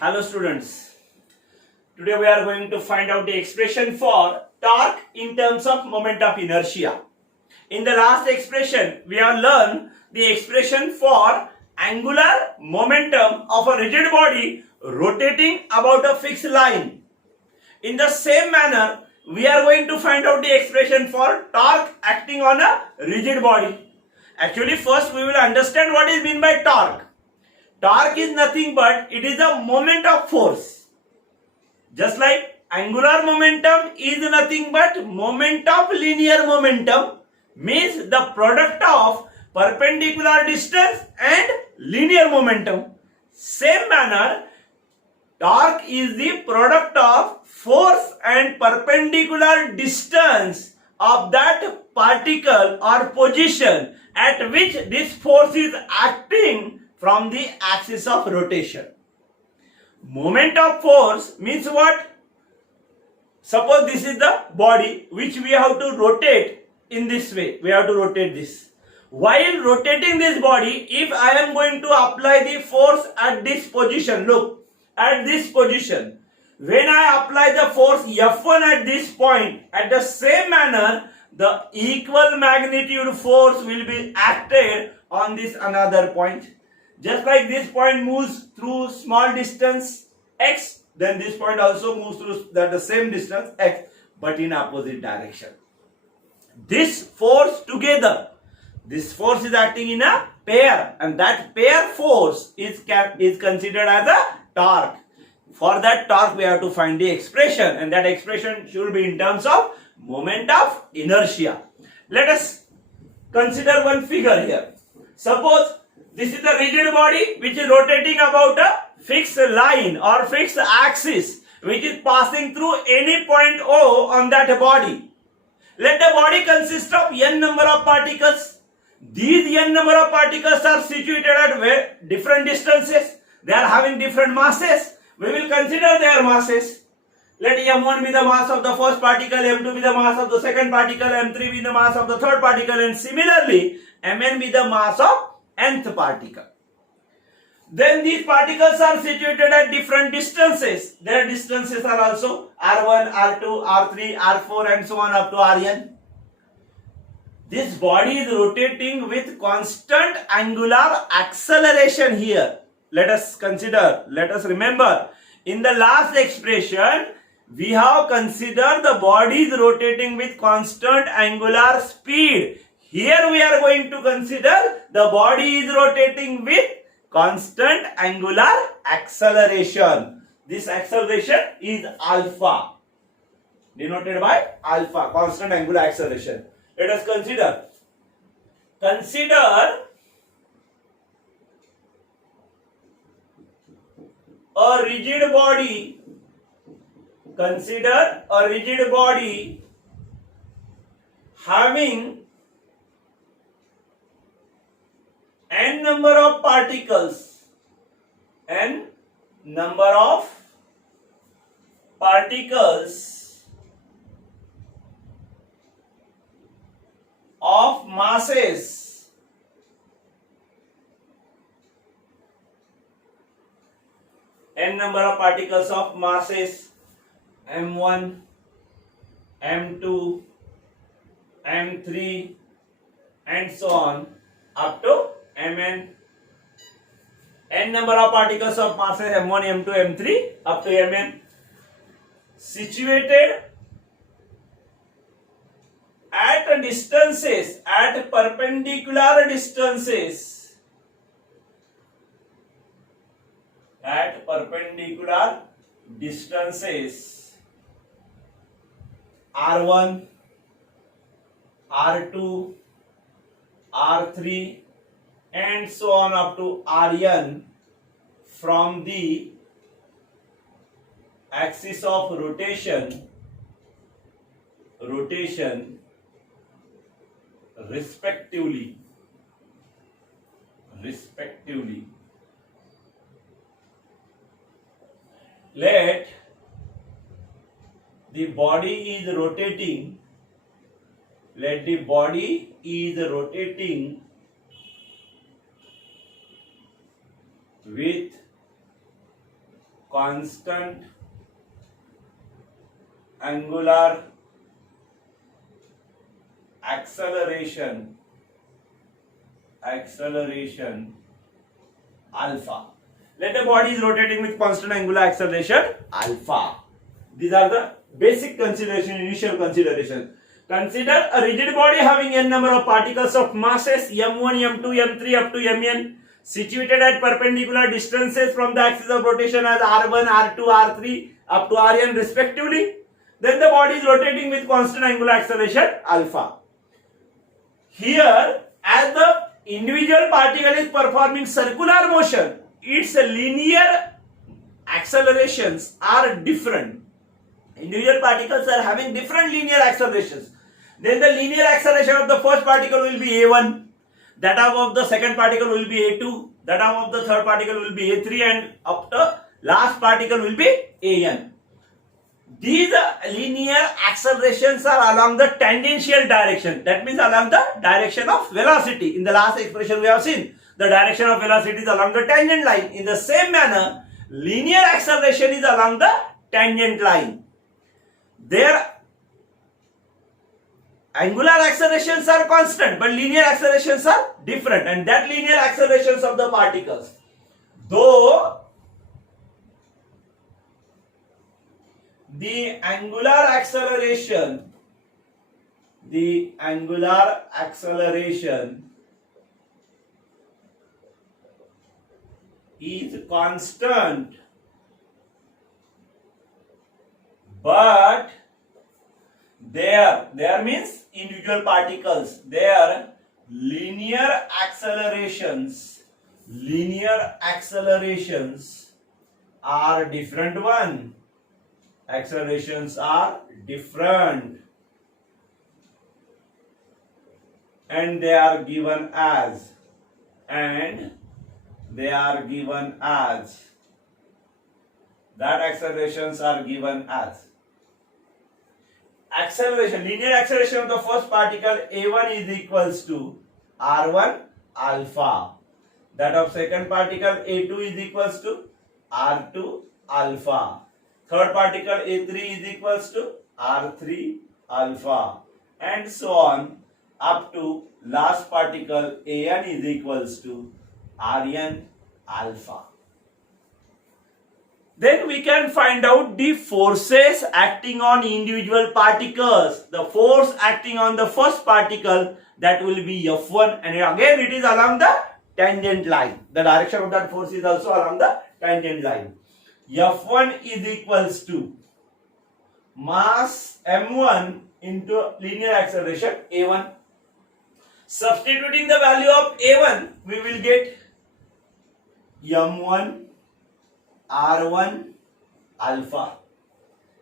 Hello students, today we are going to find out the expression for torque in terms of moment of inertia. In the last expression, we have learned the expression for angular momentum of a rigid body rotating about a fixed line. In the same manner, we are going to find out the expression for torque acting on a rigid body. Actually, first we will understand what is meant by torque. Torque is nothing but it is a moment of force. Just like angular momentum is nothing but moment of linear momentum, means the product of perpendicular distance and linear momentum. Same manner, torque is the product of force and perpendicular distance of that particle or position at which this force is acting from the axis of rotation. Moment of force means what? Suppose this is the body which we have to rotate in this way. We have to rotate this. While rotating this body, if I am going to apply the force at this position, look, at this position, when I apply the force F1 at this point, at the same manner, the equal magnitude force will be acted on this another point. Just like this point moves through small distance x, then this point also moves through the same distance x, but in opposite direction. This force together, this force is acting in a pair, and that pair force is considered as a torque. For that torque, we have to find the expression, and that expression should be in terms of moment of inertia. Let us consider one figure here. Suppose this is a rigid body which is rotating about a fixed line or fixed axis which is passing through any point O on that body. Let the body consist of n number of particles. These n number of particles are situated at different distances. They are having different masses. We will consider their masses. Let m1 be the mass of the first particle, m2 be the mass of the second particle, m3 be the mass of the third particle, and similarly mn be the mass of nth particle. Then these particles are situated at different distances. Their distances are also r1, r2, r3, r4 and so on up to rn. This body is rotating with constant angular acceleration here. Let us remember, in the last expression, we have considered the body is rotating with constant angular speed. Here we are going to consider the body is rotating with constant angular acceleration. This acceleration is alpha, denoted by alpha, constant angular acceleration. Let us consider a rigid body. Consider a rigid body having n number of particles, of masses m1, m2, m3 and so on up to mn. N number of particles of masses m1, m2, m3 up to mn, situated at perpendicular distances, r1, r2, r3 and so on up to rn from the axis of rotation respectively. Let the body is rotating with constant angular acceleration alpha. Let a body is rotating with constant angular acceleration alpha. These are the basic consideration, initial consideration. Consider a rigid body having n number of particles of masses m1, m2, m3 up to mn situated at perpendicular distances from the axis of rotation as r1, r2, r3 up to rn respectively. Then the body is rotating with constant angular acceleration alpha. Here, as the individual particle is performing circular motion, its linear accelerations are different. Individual particles are having different linear accelerations. Then the linear acceleration of the first particle will be a1, that of the second particle will be a2, that of the third particle will be a3, and up to last particle will be an. These linear accelerations are along the tangential direction. That means along the direction of velocity. In the last expression we have seen, the direction of velocity is along the tangent line. In the same manner, linear acceleration is along the tangent line. Their angular accelerations are constant, but linear accelerations are different. And that linear accelerations of the particles, though the angular acceleration is constant, but there means individual particles, their linear accelerations are different one. Accelerations are different, and they are given as that accelerations are given as linear acceleration of the first particle a1 is equals to r1 alpha, that of second particle a2 is equals to r2 alpha, third particle a3 is equals to r3 alpha, and so on up to last particle an is equals to rn alpha. Then we can find out the forces acting on individual particles. The force acting on the first particle, that will be F1, and again it is along the tangent line. The direction of that force is also along the tangent line. F1 is equals to mass m1 into linear acceleration a1. Substituting the value of a1, we will get m1 r1 alpha.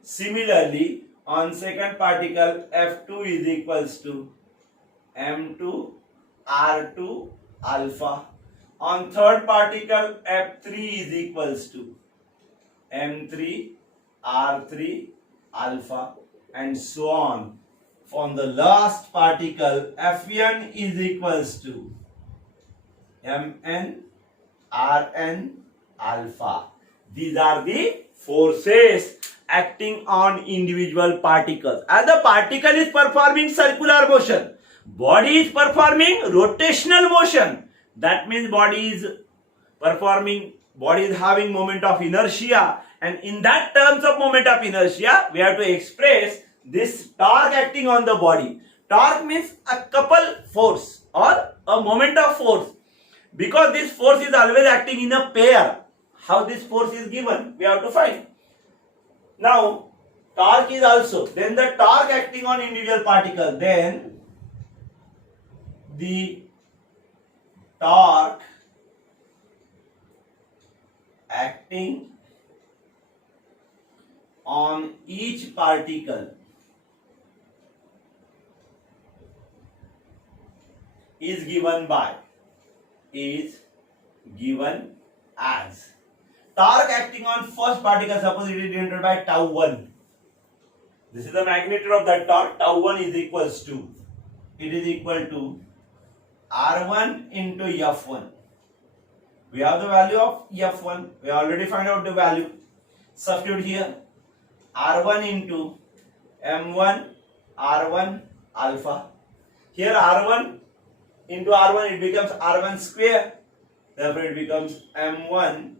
Similarly, on second particle f2 is equals to m2 r2 alpha. On third particle f3 is equals to m3 r3 alpha, and so on. From the last particle fn is equals to mn rn alpha. These are the forces acting on individual particles. As the particle is performing circular motion, body is performing rotational motion. That means body is having moment of inertia, and in that terms of moment of inertia, we have to express this torque acting on the body. Torque means a couple force or a moment of force. Because this force is always acting in a pair, how this force is given, we have to find. Now, torque is also, then the torque acting on individual particle, then the torque acting on each particle is given as torque acting on first particle, suppose it is denoted by tau 1. This is the magnitude of that torque. Tau 1 is equals to, it is equal to R1 into F1. We have the value of F1. We already found out the value. substitute here r1 into m1 r1 alpha. Here r1 into r1 it becomes r1 square, therefore it becomes m1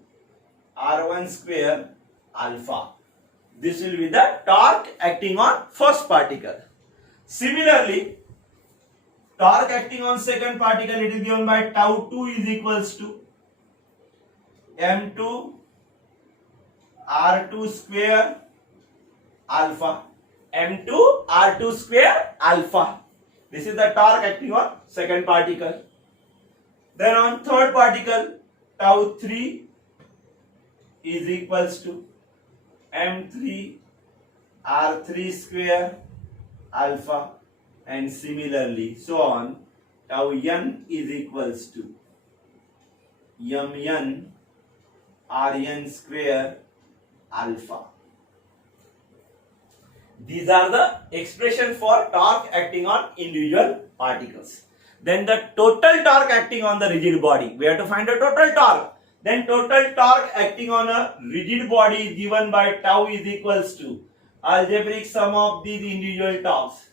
r1 square alpha. This will be the torque acting on first particle. Similarly, torque acting on second particle, it is given by tau 2 is equals to m2 r2 square alpha. m2 r2 square alpha. This is the torque acting on second particle. Then on third particle, tau 3 is equals to m3 r3 square alpha, and similarly so on. Tau n is equals to mn rn square alpha. These are the expression for torque acting on individual particles. Then the total torque acting on the rigid body. We have to find the total torque. Then total torque acting on a rigid body is given by tau is equals to algebraic sum of these individual torques.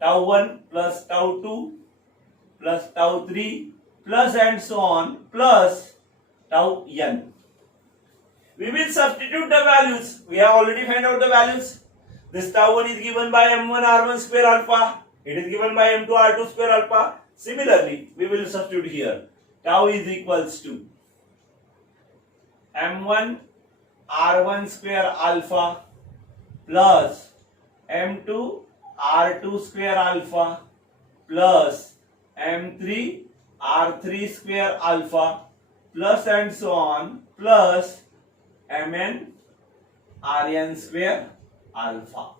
Tau 1 plus tau 2 plus tau 3 plus and so on plus tau n. We will substitute the values. We have already found out the values. This tau 1 is given by m1 r1 square alpha. It is given by m2 r2 square alpha. Similarly, we will substitute here. Tau is equals to m1 r1 square alpha plus m2 r2 square alpha plus m3 r3 square alpha plus and so on plus mn rn square alpha.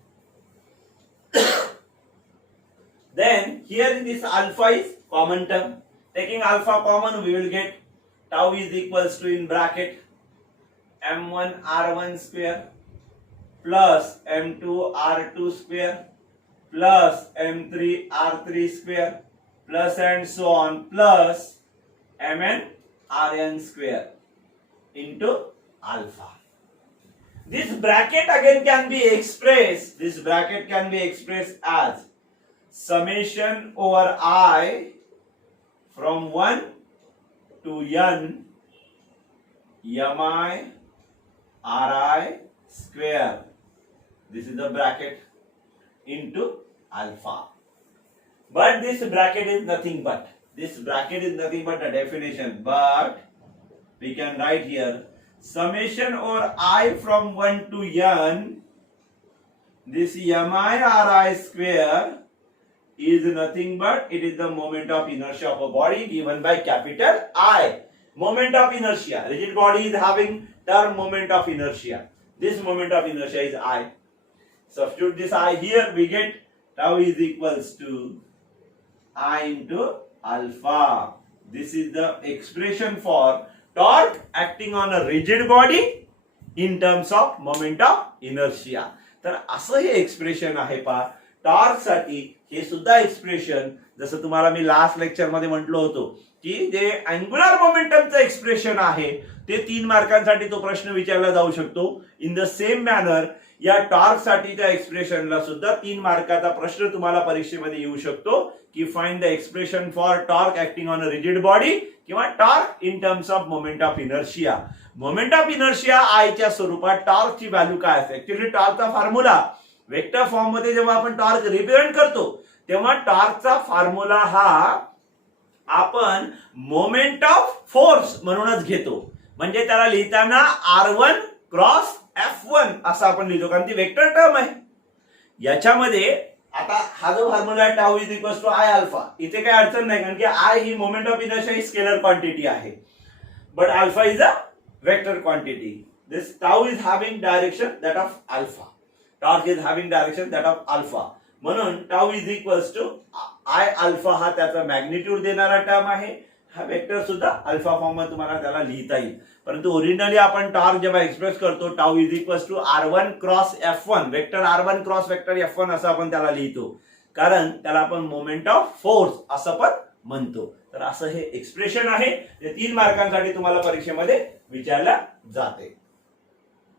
Then here in this alpha is common term. Taking alpha common, we will get tau is equals to in bracket m1 r1 square plus m2 r2 square plus m3 r3 square plus and so on plus mn rn square into alpha. This bracket again can be expressed. This bracket can be expressed as summation over I from 1 to n mi ri square. This is the bracket into alpha. But this bracket is nothing but a definition. But we can write here summation over I from 1 to n. This mi ri square is nothing but it is the moment of inertia of a body given by capital I. Moment of inertia. Rigid body is having term moment of inertia. This moment of inertia is I. Substitute this I here, we get tau is equals to I into alpha. This is the expression for torque acting on a rigid body in terms of moment of inertia. तर असं हे expression आहे पहा torque साठी. हे सुद्धा expression जसं तुम्हाला मी last lecture मध्ये म्हटलो होतो की जे अँग्युलर मोमेंटमचं एक्सप्रेशन आहे ते 3 मार्कांसाठी तो प्रश्न विचारला जाऊ शकतो. इन द सेम मॅनर या टॉर्क साठीच्या एक्सप्रेशनला सुद्धा 3 मार्काचा प्रश्न तुम्हाला परीक्षेमध्ये येऊ शकतो की find the expression for torque acting on a rigid body किंवा torque in terms of moment of inertia. Moment of inertia आयच्या स्वरूपात टॉर्कची व्हॅल्यू काय असते. ऍक्च्युअली टॉर्कचा फॉर्म्युला वेक्टर फॉर्म मध्ये जेव्हा आपण टॉर्क रिप्रेझेंट करतो तेव्हा टॉर्कचा फॉर्म्युला हा आपण मोमेंट ऑफ फोर्स म्हणूनच घेतो. म्हणजे त्याला लिहिताना r1 क्रॉस f1 असं आपण लिहितो कारण ती वेक्टर टर्म आहे. याच्यामध्ये आता हा जो formula tau is equals to I alpha, इथे काही अडचण नाही कारण की आय ही मोमेंट ऑफ इनर्शिया ही स्केलर क्वांटिटी आहे but alpha is a vector quantity. This tau is having direction that of alpha. Torque is having direction that of alpha. म्हणून tau is equals to I alpha हा त्याचा magnitude देणारा term आहे. हा vector सुद्धा alpha form मध्ये तुम्हाला त्याला लिहिता येईल. परंतु ओरिजिनली आपण टॉर्क जेव्हा एक्सप्रेस करतो tau is equals to r1 cross f1 vector r1 cross vector f1 असं आपण त्याला लिहितो कारण त्याला आपण मोमेंट ऑफ फोर्स असं पण म्हणतो. तर असं हे एक्सप्रेशन आहे जे 3 मार्कांसाठी तुम्हाला परीक्षेमध्ये विचारलं जाते.